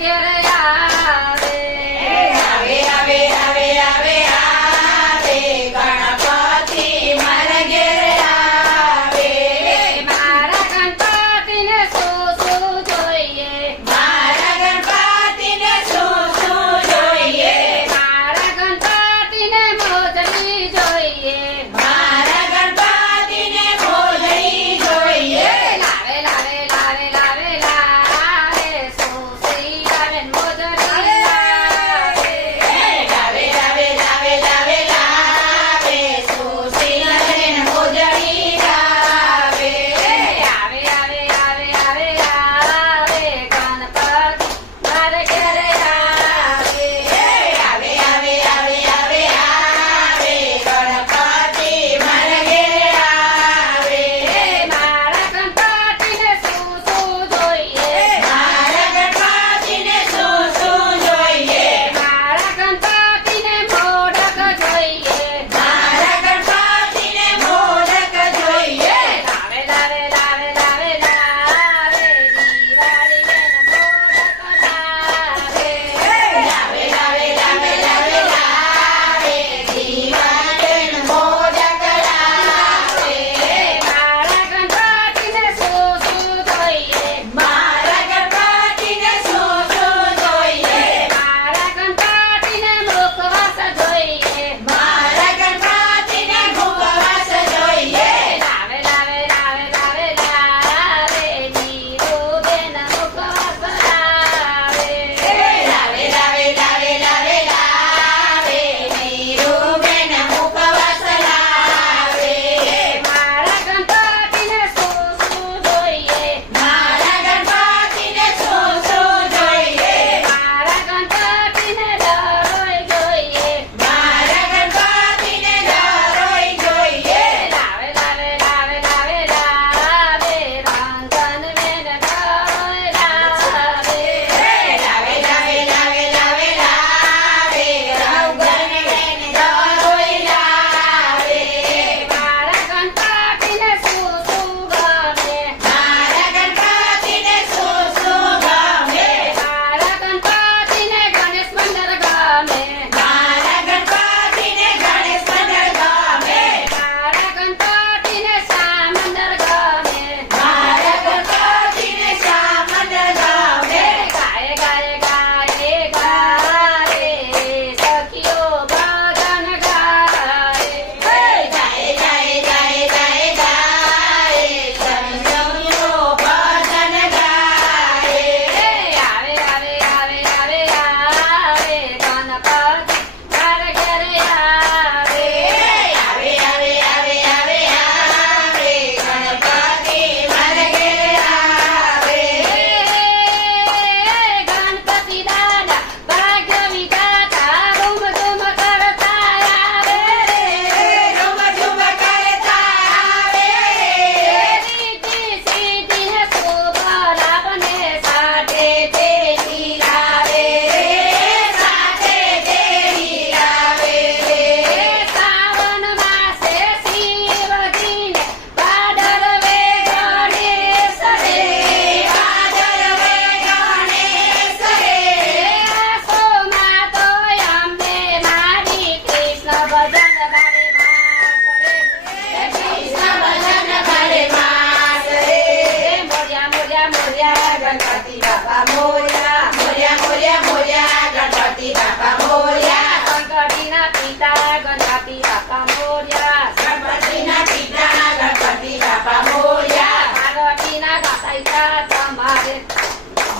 ઘેરે આવે આવે આવે આવે આવે આવે ગણપતિ મારા ઘેરે આવે મારા ગણપતિને શું શું જોઈએ મારા ગણપતિને શું શું જોઈએ મારા ગણપતિને મોજડી જોઈએ મારા ગણપતિને મોજડી જોઈએ લાવે લાવે લાવે લાવે લાવે સુશ્રી આવે ને મોજડી લાવે લાવે લાવે લાવે લાવે લાવે સુશ્રી આવે ને મોજડી લાવે આવે આવે આવે આવે આવે ગણપતિ મારે ઘરે આવે આવે આવે આવે આવે આવે ગણપતિ મારા ઘેરે આવે મારા ગણપતિને શું શું જોઈએ મારા ગણપતિને શું શું જોઈએ મારા ગણપતિને મોઢક જોઈએ મારા ગણપતિને મોદક જોઈએ લાવે લાવે લાવે લાવે લાવે દિવાળી બેન મોઢક લાવે લાવે લાવે લાવે લાવે લાવે દીવાન મોદક લાવે મારા ગણપતિને શું શું જોઈએ મારા ગણપતિને શું શું જોઈએ મારા ગણપતિને મુખવાસ જોઈએ મારા ગણપતિને મુખવાસ જોઈએ લાવે લાવે લાવે લાવે લાવે જીરું બેન મુખવાસ લાવે લાવે લાવે લાવે લાવે લાવે નીરુબેન મુખવાસ લાવે મારા ગણપતિને શું શું જોઈએ મારા ગણપતિને શું શું જોઈએ મારા ગણપતિને દરોય જોઈએ મારા ગણપતિને દરોય જોઈએ લાવે લાવે લાવે લાવે લાવે રંજન બેન દરોય લાવે લાવે લાવે લાવે લાવે લાવે રંગનબેન દરોય લાવે મારા ગણપતિને શું શું ગમે મારા ગણપતિને શું શું ગમે મારા ગણપતિને ગણેશ મંદિર ગમે મારા ગણપતિને ગણેશ મંદિર ગમે મારા ગણપતિને શા મંદિર ગમે મારા ગણપતિને શા મંદિર ગમે ગાય ગાય ગાય ગાય સખીઓ ભજન ગાય ગાય ગાય ગાય ગાય ગાય સમજ્યો ભજન ગાય આવે આવે આવે આવે આવે ગણપતિ મારા ઘરે આવે આવે આવે આવે આવે આવે ગણપતિ મારા ઘેરે આવે ગણપતિ દાદા ભાગ્ય વિધાતા રૂમ ધૂમ કરતા આવે ઝુમ ઝુમ કરતા આવે રીતિ સીધી ને શોભા લાવને સાથે તેરી લાવે સાથે તેરી લાવે શ્રાવણ માસે શિવજીને ભાદરવે ગણેશ રે ભાદરવે ગણેશ રે આસોમાં તો અમને મારી કૃષ્ણ ભજન મારે માસ રે કૃષ્ણ ભજન કરે માસ રે મોર્યા મોર્યા મોર્યા ગણપતિ બાપા મોર્યા મોર્યા મોર્યા મોર્યા ગણપતિ બાપા મોર્યા ગણપતિના પિતા ગણપતિ બાપા મોર્યા ગણપતિના પિતા ગણપતિ બાપા મોર્યા પાર્વતીના ગાતા તમારે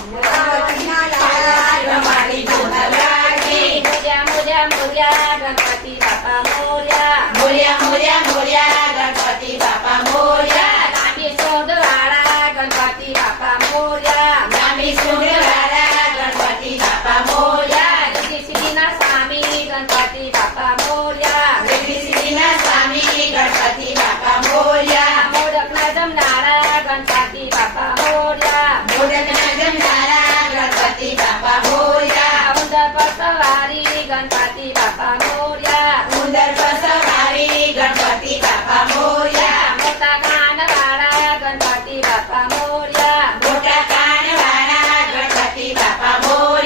ગણપતિના લાલા રમાડી ધૂન લાગી મોર્યા મોર્યા મોર્યા ગણપતિ બાપા મોર્યા મોર્યા મોર્યા મોર્યા ગણપતિ બાપા મોર્યા લાંબી સોંડ વાળા ગણપતિ બાપા મોર્યા લાંબી સુંદરવાળા ગણપતિ બાપા મોર્યા રીતિ સીધીના સ્વામી ગણપતિ બાપા મોર્યા શ્રીના સ્વામી ગણપતિ બાપા મોર્યા મોદકના જમનારા ગણપતિ બાપા મોર્યા મોદકના જમનારા ગણપતિ બાપા મોર્યા ઉંદર પર સવારી ગણપતિ બાપા મોર્યા ઉંદર પર સવારી ગણપતિ બાપા મોર્યા મોટા કાન વાળા ગણપતિ બાપા મોર્યા મોટા કાન વાળા ગણપતિ બાપા મોર્યા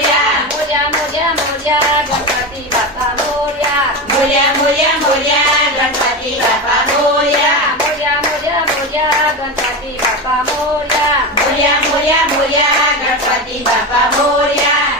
મોર્યા મોર્યા ગણપતિ બાપા મોર્યા